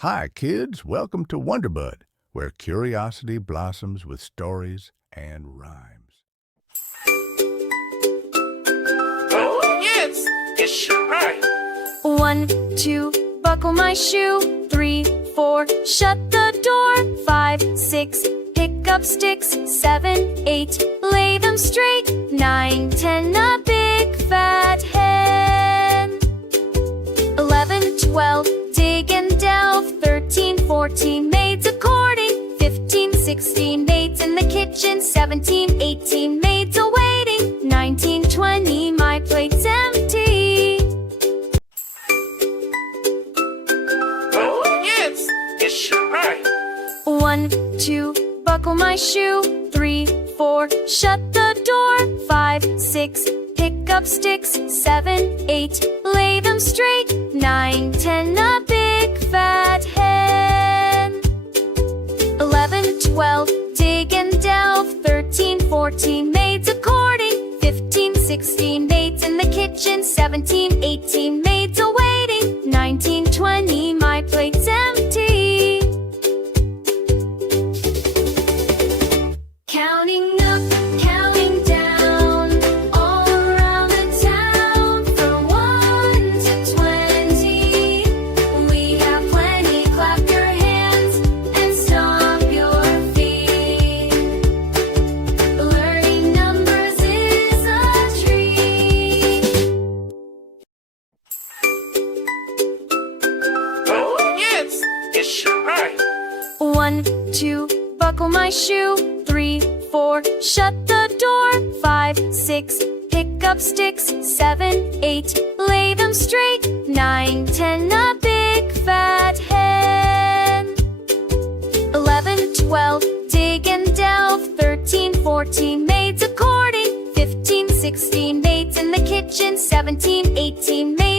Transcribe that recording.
Hi, kids. Welcome to Wonderbud, where curiosity blossoms with stories and rhymes. Oh, yes, it's right. 1, 2, buckle my shoe. 3, 4, shut the door. 5, 6, pick up sticks. 7, 8, lay them straight. 9, 10, a big fat hen. 11, 12, dig and delve. 13, 14, maids a courting. 15, 16, maids in the kitchen. 17, 18, maids a waiting. 19, 20, my plate's empty. Oh, yes, it's right. 1, 2, buckle my shoe. 3, 4, shut the door. 5, 6, pick up sticks. 7, 8, lay them straight. 9, 10, a big fat hen. 11, 12, dig and delve. 13, 14, maids a courting. 15, 16, maids in the kitchen. 17, 18, maids a waiting. 19, 20, my plate's empty. Counting up, counting down, all around the town. From 1 to 20, we have plenty. Clap your hands and stomp your feet. Learning numbers is a treat. Oh, yes, it's right. 1, 2, buckle my shoe. 3, 4, shut the door. 5, 6, pick up sticks. 7, 8, lay them straight. 9, 10, a big fat hen. 11, 12, dig and delve. 13, 14, maids a courting. 15, 16, maids in the kitchen. 17, 18, maids